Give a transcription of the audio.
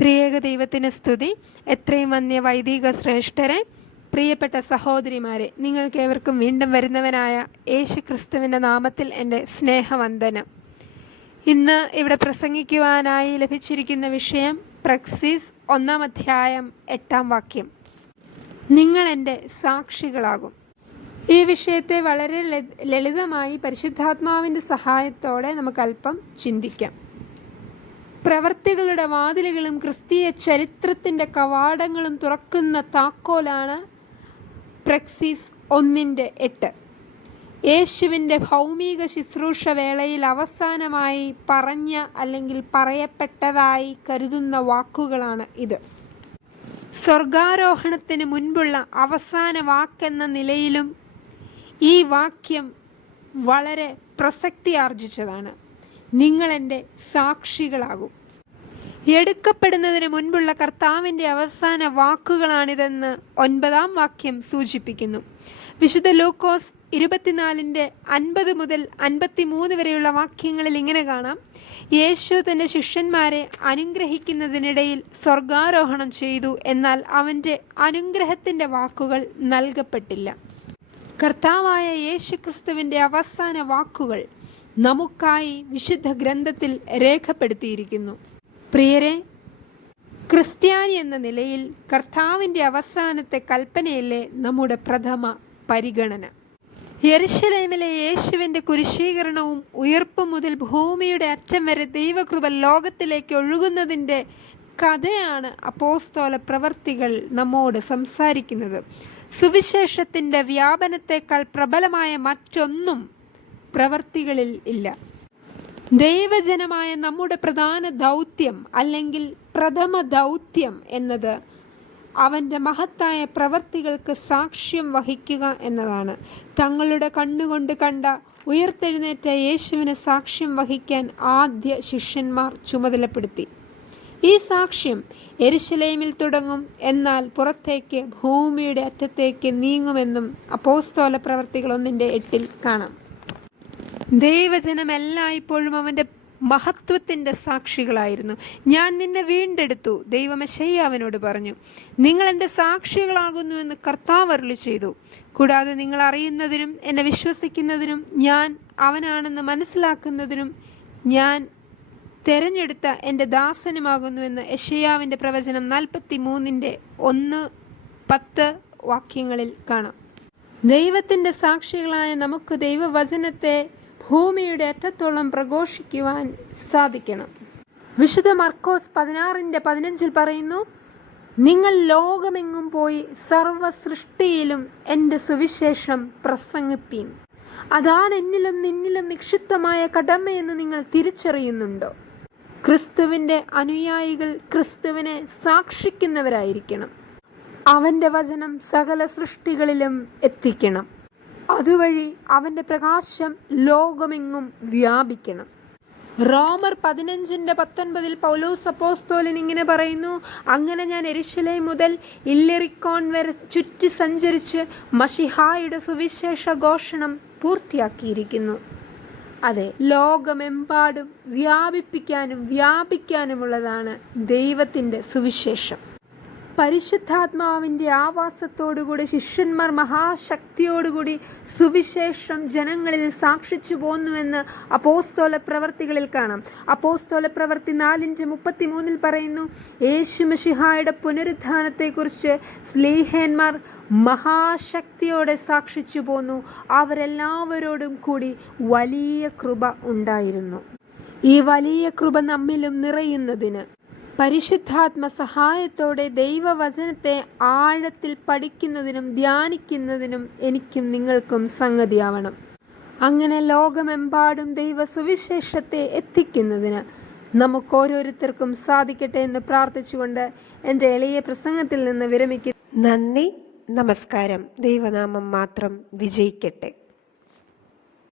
ത്രിയേക ദൈവത്തിന് സ്തുതി. എത്രയും വന്യ വൈദിക ശ്രേഷ്ഠരെ പ്രിയപ്പെട്ട സഹോദരിമാരെ നിങ്ങൾക്ക് ഏവർക്കും വീണ്ടും വരുന്നവനായ യേശു ക്രിസ്തുവിന്റെ നാമത്തിൽ എന്റെ സ്നേഹവന്ദനം. ഇന്ന് ഇവിടെ പ്രസംഗിക്കുവാനായി ലഭിച്ചിരിക്കുന്ന വിഷയം പ്രക്സിസ് ഒന്നാം അധ്യായം എട്ടാം വാക്യം. നിങ്ങൾ എന്റെ സാക്ഷികളാകും. ഈ വിഷയത്തെ വളരെ ലളിതമായി പരിശുദ്ധാത്മാവിന്റെ സഹായത്തോടെ നമുക്കല്പം ചിന്തിക്കാം. പ്രവർത്തികളുടെ വാതിലുകളും ക്രിസ്തീയ ചരിത്രത്തിന്റെ കവാടങ്ങളും തുറക്കുന്ന താക്കോലാണ് പ്രക്സിസ് ഒന്നിന്റെ എട്ട്. യേശുവിന്റെ ഭൗമിക ശുശ്രൂഷ വേളയിൽ അവസാനമായി പറഞ്ഞ അല്ലെങ്കിൽ പറയപ്പെട്ടതായി കരുതുന്ന വാക്കുകളാണ് ഇത്. സ്വർഗാരോഹണത്തിന് മുൻപുള്ള അവസാന വാക്കെന്ന നിലയിലും ഈ വാക്യം വളരെ പ്രസക്തി ആർജിച്ചതാണ്. നിങ്ങൾ എന്റെ സാക്ഷികളാകും. എടുക്കപ്പെടുന്നതിന് മുൻപുള്ള കർത്താവിന്റെ അവസാന വാക്കുകളാണിതെന്ന് ഒൻപതാം വാക്യം സൂചിപ്പിക്കുന്നു. വിശുദ്ധ ലൂക്കോസ് ഇരുപത്തിനാലിന്റെ അൻപത് മുതൽ അൻപത്തിമൂന്ന് വരെയുള്ള വാക്യങ്ങളിൽ ഇങ്ങനെ കാണാം. യേശു തന്റെ ശിഷ്യന്മാരെ അനുഗ്രഹിക്കുന്നതിനിടയിൽ സ്വർഗാരോഹണം ചെയ്തു എന്നാൽ അവന്റെ അനുഗ്രഹത്തിന്റെ വാക്കുകൾ നൽകപ്പെട്ടില്ല. കർത്താവായ യേശുക്രിസ്തുവിന്റെ അവസാന വാക്കുകൾ നമുക്കായി വിശുദ്ധ ഗ്രന്ഥത്തിൽ രേഖപ്പെടുത്തിയിരിക്കുന്നു. പ്രിയരെ ക്രിസ്ത്യാനി എന്ന നിലയിൽ കർത്താവിന്റെ അവസാനത്തെ കൽപ്പനയല്ലേ നമ്മുടെ പ്രഥമ പരിഗണന. യെരുഷലേമിലെ യേശുവിന്റെ കുരിശീകരണവും ഉയർപ്പ് മുതൽ ഭൂമിയുടെ അറ്റം വരെ ദൈവകൃപ ലോകത്തിലേക്ക് ഒഴുകുന്നതിന്റെ കഥയാണ് അപ്പോസ്തോല പ്രവർത്തികൾ നമ്മോട് സംസാരിക്കുന്നത്. സുവിശേഷത്തിന്റെ വ്യാപനത്തെക്കാൾ പ്രബലമായ മറ്റൊന്നും പ്രവർത്തികളിൽ ഇല്ല. ദൈവജനമായ നമ്മുടെ പ്രധാന ദൗത്യം അല്ലെങ്കിൽ പ്രഥമ ദൗത്യം എന്നത് അവന്റെ മഹത്തായ പ്രവർത്തികൾക്ക് സാക്ഷ്യം വഹിക്കുക എന്നതാണ്. തങ്ങളുടെ കണ്ണുകൊണ്ട് കണ്ട ഉയർത്തെഴുന്നേറ്റ യേശുവിനെ സാക്ഷ്യം വഹിക്കാൻ ആദ്യ ശിഷ്യന്മാർ ചുമതലപ്പെടുത്തി. ഈ സാക്ഷ്യം എരിശിലേമിൽ തുടങ്ങും എന്നാൽ പുറത്തേക്ക് ഭൂമിയുടെ അറ്റത്തേക്ക് നീങ്ങുമെന്നും അപ്പോസ്തോല പ്രവർത്തികൾ ഒന്നിന്റെ എട്ടിൽ കാണാം. ദൈവജനം എല്ലായ്പ്പോഴും അവന്റെ മഹത്വത്തിന്റെ സാക്ഷികളായിരുന്നു. ഞാൻ നിന്നെ വീണ്ടെടുത്തു ദൈവമശയ്യ അവനോട് പറഞ്ഞു. നിങ്ങൾ എന്റെ സാക്ഷികളാകുന്നു എന്ന് കർത്താവ് അരുളി ചെയ്തു. കൂടാതെ നിങ്ങൾ അറിയുന്നതിനും എന്നെ വിശ്വസിക്കുന്നതിനും ഞാൻ അവനാണെന്ന് മനസ്സിലാക്കുന്നതിനും ഞാൻ തെരഞ്ഞെടുത്ത എന്റെ ദാസനുമാകുന്നുവെന്ന് യഷയാവിന്റെ പ്രവചനം നാൽപ്പത്തി മൂന്നിന്റെ ഒന്ന് പത്ത് വാക്യങ്ങളിൽ കാണാം. ദൈവത്തിന്റെ സാക്ഷികളായ നമുക്ക് ദൈവവചനത്തെ ഭൂമിയുടെ അറ്റത്തോളം പ്രഘോഷിക്കുവാൻ സാധിക്കണം. വിശുദ്ധ മർക്കോസ് പതിനാറിന്റെ പതിനഞ്ചിൽ പറയുന്നു നിങ്ങൾ ലോകമെങ്ങും പോയി സർവ സൃഷ്ടിയിലും എന്റെ സുവിശേഷം പ്രസംഗിപ്പീൻ. അതാണ് എന്നിലും നിന്നിലും നിക്ഷിപ്തമായ കടമയെന്ന് നിങ്ങൾ തിരിച്ചറിയുന്നുണ്ടോ? ക്രിസ്തുവിന്റെ അനുയായികൾ ക്രിസ്തുവിനെ സാക്ഷിക്കുന്നവരായിരിക്കണം. അവന്റെ വചനം സകല സൃഷ്ടികളിലും എത്തിക്കണം. അതുവഴി അവന്റെ പ്രകാശം ലോകമെങ്ങും വ്യാപിക്കണം. റോമർ പതിനഞ്ചിന്റെ പത്തൊൻപതിൽ പൗലോസ് അപ്പോസ്തോലൻ ഇങ്ങനെ പറയുന്നു അങ്ങനെ ഞാൻ എരിശിലെ മുതൽ ഇല്ലിറിക്കോൺ വരെ ചുറ്റി സഞ്ചരിച്ച് മഷിഹായുടെ സുവിശേഷ ഘോഷണം പൂർത്തിയാക്കിയിരിക്കുന്നു. അതെ ലോകമെമ്പാടും വ്യാപിപ്പിക്കാനും വ്യാപിക്കാനുമുള്ളതാണ് ദൈവത്തിന്റെ സുവിശേഷം. പരിശുദ്ധാത്മാവിന്റെ ആവാസത്തോടുകൂടി ശിഷ്യന്മാർ മഹാശക്തിയോടുകൂടി സുവിശേഷം ജനങ്ങളിൽ സാക്ഷിച്ചു പോന്നുവെന്ന് അപ്പോസ്തോല പ്രവർത്തികളിൽ കാണാം. അപ്പോസ്തോല പ്രവർത്തി നാലിന്റെ മുപ്പത്തിമൂന്നിൽ പറയുന്നു യേശു മിശിഹായുടെ പുനരുദ്ധാനത്തെക്കുറിച്ച് സ്ലീഹന്മാർ മഹാശക്തിയോടെ സാക്ഷിച്ചു പോന്നു. അവരെല്ലാവരോടും കൂടി വലിയ കൃപ ഉണ്ടായിരുന്നു. ഈ വലിയ കൃപ നമ്മിലും നിറയുന്നതിന് പരിശുദ്ധാത്മ സഹായത്തോടെ ദൈവവചനത്തെ ആഴത്തിൽ പഠിക്കുന്നതിനും ധ്യാനിക്കുന്നതിനും എനിക്കും നിങ്ങൾക്കും സംഗതിയാവണം. അങ്ങനെ ലോകമെമ്പാടും ദൈവ സുവിശേഷത്തെ എത്തിക്കുന്നതിന് നമുക്ക് ഓരോരുത്തർക്കും സാധിക്കട്ടെ എന്ന് പ്രാർത്ഥിച്ചുകൊണ്ട് എന്റെ എളിയ പ്രസംഗത്തിൽ നിന്ന് വിരമിക്കുന്നു നന്ദി നമസ്കാരം. ദൈവനാമം മാത്രം വിജയിക്കട്ടെ.